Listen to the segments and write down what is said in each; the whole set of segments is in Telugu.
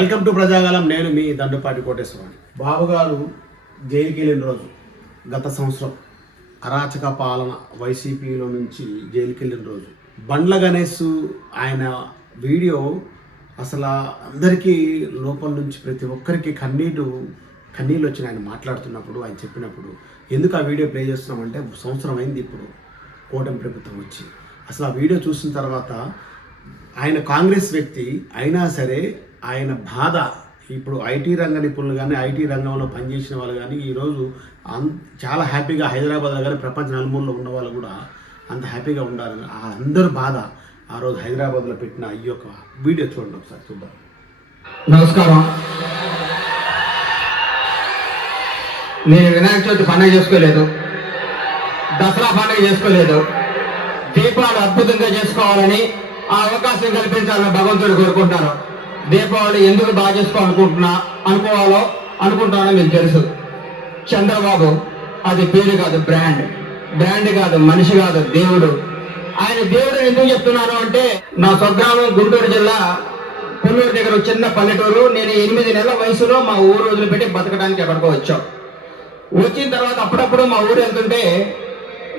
Welcome to ప్రజాగాలం. నేను మీ దండుపాటి కోటేశ్వరరావు. బాబు గారు జైలుకి వెళ్ళిన రోజు గత సంవత్సరం అరాచక పాలన వైసీపీలో నుంచి జైలుకి వెళ్ళిన రోజు బండ్ల గణేష్ ఆయన వీడియో అసలు అందరికీ లోపల నుంచి ప్రతి ఒక్కరికి కన్నీళ్ళు వచ్చిన ఆయన మాట్లాడుతున్నప్పుడు, ఆయన చెప్పినప్పుడు ఎందుకు ఆ వీడియో ప్లే చేస్తున్నామంటే సంవత్సరం అయింది ఇప్పుడు కూటమి ప్రభుత్వం వచ్చి. అసలు ఆ వీడియో చూసిన తర్వాత ఆయన కాంగ్రెస్ వ్యక్తి అయినా సరే ఆయన బాధ, ఇప్పుడు ఐటీ రంగ నిపుణులు కానీ ఐటీ రంగంలో పనిచేసిన వాళ్ళు కానీ ఈరోజు చాలా హ్యాపీగా హైదరాబాద్లో కానీ ప్రపంచ నలుమూలలో ఉన్న వాళ్ళు కూడా అంత హ్యాపీగా ఉండాలని ఆ అందరు బాధ ఆ రోజు హైదరాబాద్లో పెట్టిన ఈ యొక్క వీడియో చూడండి, ఒకసారి చూద్దాం. నమస్కారం. నేను వినాయక చవితి పండుగ చేసుకోలేదు, దసరా పండుగ చేసుకోలేదు. దీపావళి అద్భుతంగా చేసుకోవాలని ఆ అవకాశం కల్పించాలని భగవంతుడు కోరుకుంటాను. దీపావళి ఎందుకు బాగా అనుకుంటానో మీకు తెలుసు. చంద్రబాబు అది పేరు కాదు, బ్రాండ్ కాదు, మనిషి కాదు, దేవుడు. ఆయన దేవుడు ఎందుకు చెప్తున్నాను అంటే, నా స్వగ్రామం గుంటూరు జిల్లా పుల్లూరు దగ్గర చిన్న పల్లెటూరు. నేను 8 నెలల వయసులో మా ఊరు వదిలిపెట్టి బతకడానికి ఎక్కడికో వచ్చాం. వచ్చిన తర్వాత అప్పుడప్పుడు మా ఊరు వెళ్తుంటే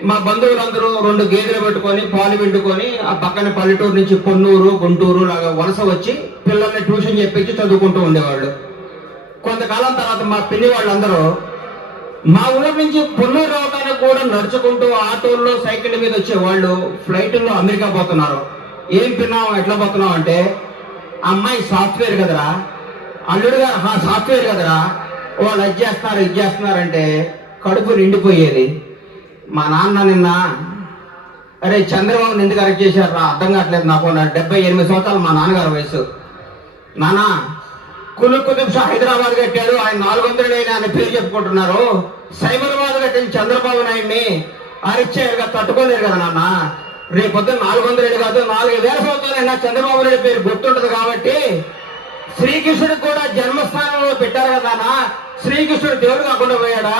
మా బంధువులందరూ 2 గేదెలు పెట్టుకొని పాలు పిండుకొని ఆ పక్కన పల్లెటూరు నుంచి పొన్నూరు, గుంటూరు లాగా వలస వచ్చి పిల్లల్ని ట్యూషన్ చెప్పించి చదువుకుంటూ ఉండేవాళ్ళు. కొంతకాలం తర్వాత మా పిన్ని వాళ్ళందరూ మా ఊరు నుంచి పొన్నూరు రావడానికి కూడా నడుచుకుంటూ ఆటోల్లో సైకిల్ మీద వచ్చేవాళ్ళు ఫ్లైట్లో అమెరికా పోతున్నారు. ఏం పిన్నావు, ఎట్లా పోతున్నావు అంటే, అమ్మాయి సాఫ్ట్వేర్ కదరా, అల్లుడు గారు సాఫ్ట్వేర్ కదరా, వాళ్ళు అది చేస్తున్నారు ఇది చేస్తున్నారంటే కడుపు నిండిపోయేది. మా నాన్న నిన్న, అరే చంద్రబాబుని ఎందుకు అరెస్ట్ చేశారు రా, అర్థం కావట్లేదు నాకు. 78 సంవత్సరాలు మా నాన్నగారు వయసు. నాన్న కుతుబ్ షా హైదరాబాద్ కట్టాడు, ఆయన 400 ఆయన పేరు చెప్పుకుంటున్నారు. సైబరాబాద్ కట్టిన చంద్రబాబు నాయుడిని అరెస్ట్ చేయగా తట్టుకోలేరు కదా నాన్న. రేపొద్దున 400 కాదు 4000 సంవత్సరాలైనా చంద్రబాబు నాయుడు పేరు గుర్తుంటది. కాబట్టి శ్రీకృష్ణుడికి కూడా జన్మస్థానంలో పెట్టారు కదా నాన్న. శ్రీకృష్ణుడు దేవుడు కాకుండా పోయాడా?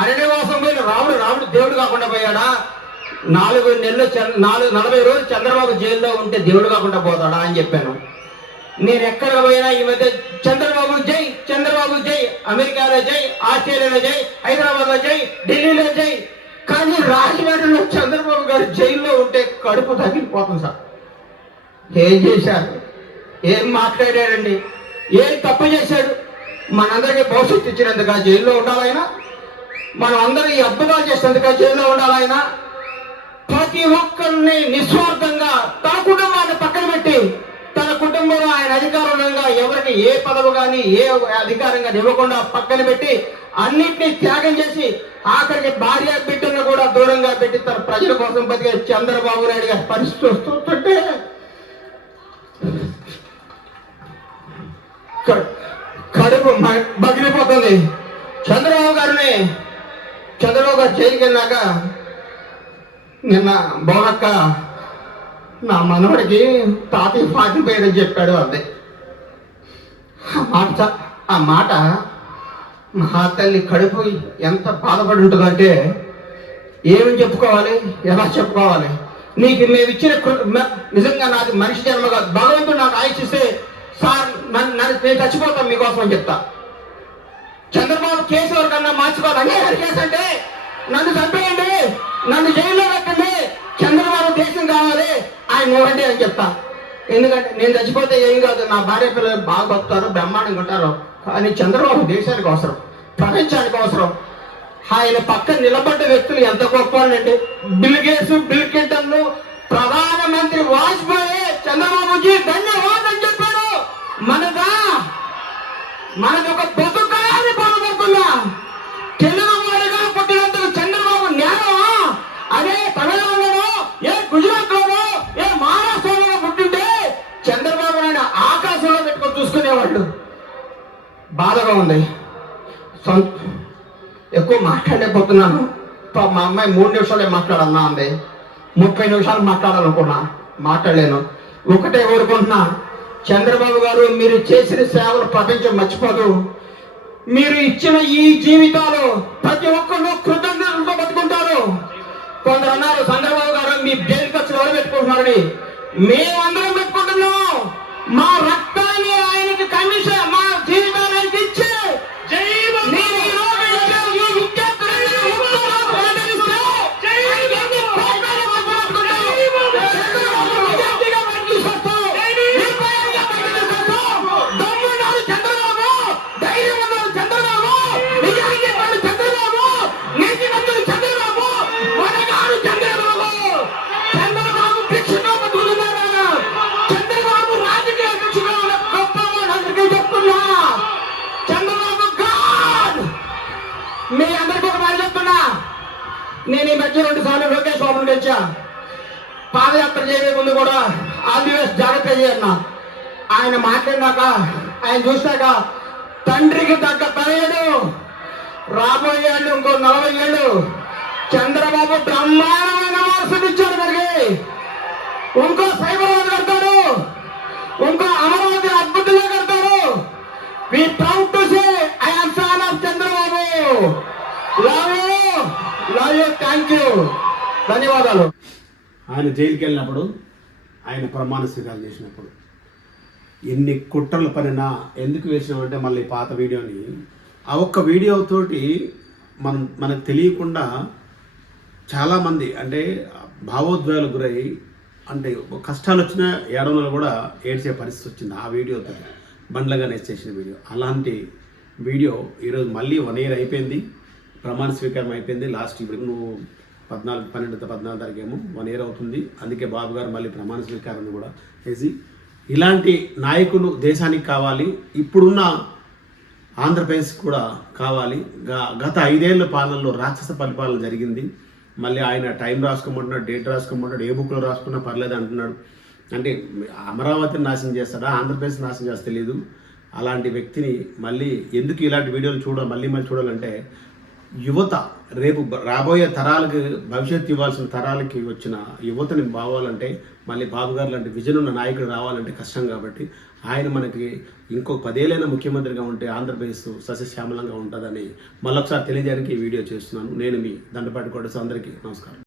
అరణ్యవాసం పోయిన రాముడు దేవుడు కాకుండా పోయాడా? 40 రోజులు చంద్రబాబు జైల్లో ఉంటే దేవుడు కాకుండా పోతాడా అని చెప్పాను. నేను ఎక్కడ పోయినా ఈ మధ్య చంద్రబాబు జై, చంద్రబాబు జై, అమెరికాలో జై, ఆస్ట్రేలియాలో జై, హైదరాబాద్లో జై, ఢిల్లీలో జై. కానీ రాజమండ్రిలో చంద్రబాబు గారు జైల్లో ఉంటే కడుపు తగిలిపోతుంది సార్. ఏం చేశారు, ఏం మాట్లాడాడండి, ఏం తప్పు చేశాడు? మనందరికీ భవిష్యత్తు ఇచ్చినందుక జైల్లో ఉండాలైనా, మనం అందరూ ఈ అద్భుతాలు చేసినందుక జైల్లో ఉండాలైనా. ప్రతి ఒక్కరిని నిస్వార్థంగా తన కుటుంబాన్ని పక్కన పెట్టి, తన కుటుంబంలో ఆయన అధికారంగా ఎవరికి ఏ పదవి కానీ ఏ అధికారంగా ఇవ్వకుండా పక్కన పెట్టి అన్నింటినీ త్యాగం చేసి ఆఖరికి భార్య బిడ్డను కూడా దూరంగా పెట్టి తన ప్రజల కోసం బతికే చంద్రబాబు నాయుడు గారి పరిస్థితి వస్తుంటే కడుపు బగిలిపోతుంది. చంద్రబాబు గారు జైలుకి వెళ్ళాక నిన్న బోనక్క నా మనవడికి తాతయ్య 45 అని చెప్పాడు అంతే. ఆ మాట మా తల్లి కడుపు ఎంత బాధపడి ఉంటుందంటే ఏమి చెప్పుకోవాలి, ఎలా చెప్పుకోవాలి? నీకు మేము ఇచ్చిన నిజంగా నాది మనిషి జన్మగా భగవంతుడు నాకు ఆయుషిస్తే సార్ నేను చచ్చిపోతాను మీకోసం అని చెప్తా. చంద్రబాబు కేసు ఎవరికన్నా మార్చుకోవాలి. అన్యాయ కేసు అంటే నన్ను చంపేయండి, నన్ను జైల్లో పెట్టండి, చంద్రబాబు దేశం కావాలి, ఆయన నోరండి అని చెప్తా. ఎందుకంటే నేను చచ్చిపోతే ఏం కాదు, నా భార్య పిల్లలు బాగా బతుకుతారు, బ్రహ్మాండంగా ఉంటారు. కానీ చంద్రబాబు దేశానికి అవసరం, ప్రపంచానికి అవసరం. ఆయన పక్కన నిలబడ్డ వ్యక్తులు ఎంత గొప్ప అంటే, బిల్ గేట్స్, బిల్ క్లింటన్, ప్రధానమంత్రి వాజ్పేయి చంద్రబాబుజీ ధన్యవాదం అని చెప్పాడు. మనది ఒక బతుకాన్ని బాధపడుతున్నా తెలుగు వారిగా పుట్టినందుకు చంద్రబాబు న్యాయమా? అదే తమిళనాడులోనో ఏ గుజరాత్లోనో ఏ మహారాష్ట్రలో పుట్టింటే చంద్రబాబు నాయుడు ఆకాశంలో పెట్టుకొని చూసుకునేవాళ్ళు. బాధగా ఉంది. ఎక్కువ మాట్లాడలేకపోతున్నాను. మా అమ్మాయి 3 నిమిషాలే మాట్లాడన్నా అంది. 30 నిమిషాలు మాట్లాడాలనుకున్నా, మాట్లాడలేను. ఒకటే కోరుకుంటున్నా, చంద్రబాబు గారు మీరు చేసిన సేవలు ప్రపంచం మర్చిపోదు. మీరు ఇచ్చిన ఈ జీవితాలు ప్రతి ఒక్కరు కృతజ్ఞతలతో బతుకుంటారు. కొందరు అన్నారు చంద్రబాబు గారు మీ జైలు ఖర్చులు ఎవరు పెట్టుకుంటున్నారని. మేమందరం పెట్టుకుంటున్నాం. మా రక్తాన్ని ఆయనకి కమిషన్ నేను ఈ మధ్య 2 సార్లు లోకేష్ బాబుని కలిసా. పాదయాత్ర చేయే ముందు కూడా ఆల్ ది బెస్ట్, జాగ్రత్త చేయన్నా. ఆయన మాట్లాడినాక, ఆయన చూసినాక తండ్రికి తగ్గ తనయుడు రాబోయే ఏళ్ళు, ఇంకో 40 ఏళ్ళు చంద్రబాబు బ్రహ్మాండమైన వారసుడు ఇచ్చాడు మనకి. ఇంకో సైబరాబాద్ కడతాడు, ఇంకో అమరావతి అద్భుతంగా కడతాడు. We proud to say I am son of Chandrababu. Love you, thank you, ధన్యవాదాలు. ఆయన జైలుకి వెళ్ళినప్పుడు, ఆయన ప్రమాణ స్వీకారం చేసినప్పుడు ఎన్ని కుట్రలు పనినా ఎందుకు వేసినామంటే మళ్ళీ పాత వీడియోని, ఆ ఒక్క వీడియోతోటి మనకు తెలియకుండా చాలామంది అంటే భావోద్వేగాలకు గురై, అంటే కష్టాలు వచ్చినా ఏడవలో కూడా ఏడ్చే పరిస్థితి వచ్చింది ఆ వీడియోతో. బండ్ల గణేష్ చేసిన వీడియో, అలాంటి వీడియో ఈరోజు మళ్ళీ 1 year అయిపోయింది, ప్రమాణ స్వీకారం అయిపోయింది. లాస్ట్ ఇప్పుడు నువ్వు 14 తారీఖు ఏమో 1 year అవుతుంది. అందుకే బాబు గారు మళ్ళీ ప్రమాణ స్వీకారాన్ని కూడా చేసి, ఇలాంటి నాయకులు దేశానికి కావాలి, ఇప్పుడున్న ఆంధ్రప్రదేశ్ కూడా కావాలి. గత 5 ఏళ్ల పాలనలో రాక్షస పరిపాలన జరిగింది. మళ్ళీ ఆయన టైం రాసుకోమంటున్నాడు, డేట్ రాసుకోమంటున్నాడు, ఏ బుక్లో రాసుకున్నా పర్లేదు అంటున్నాడు. అంటే అమరావతిని నాశనం చేస్తాడా, ఆంధ్రప్రదేశ్ నాశనం చేస్తా తెలియదు. అలాంటి వ్యక్తిని మళ్ళీ ఎందుకు ఇలాంటి వీడియోలు మళ్ళీ చూడాలంటే, యువత రేపు రాబోయే తరాలకు భవిష్యత్తు ఇవ్వాల్సిన తరాలకి వచ్చిన యువతని బావాలంటే మళ్ళీ బాబు గారు లాంటి విజన్ ఉన్న నాయకుడు రావాలంటే కష్టం. కాబట్టి ఆయన మనకి ఇంకో 10 ఏళ్ళైనా ముఖ్యమంత్రిగా ఉంటే ఆంధ్రప్రదేశ్ సస్యశ్యామలంగా ఉంటుందని మళ్ళొకసారి తెలియజేయడానికి ఈ వీడియో చేస్తున్నాను. నేను మీ దండపాటి కోటేశ్వర, అందరికీ నమస్కారం.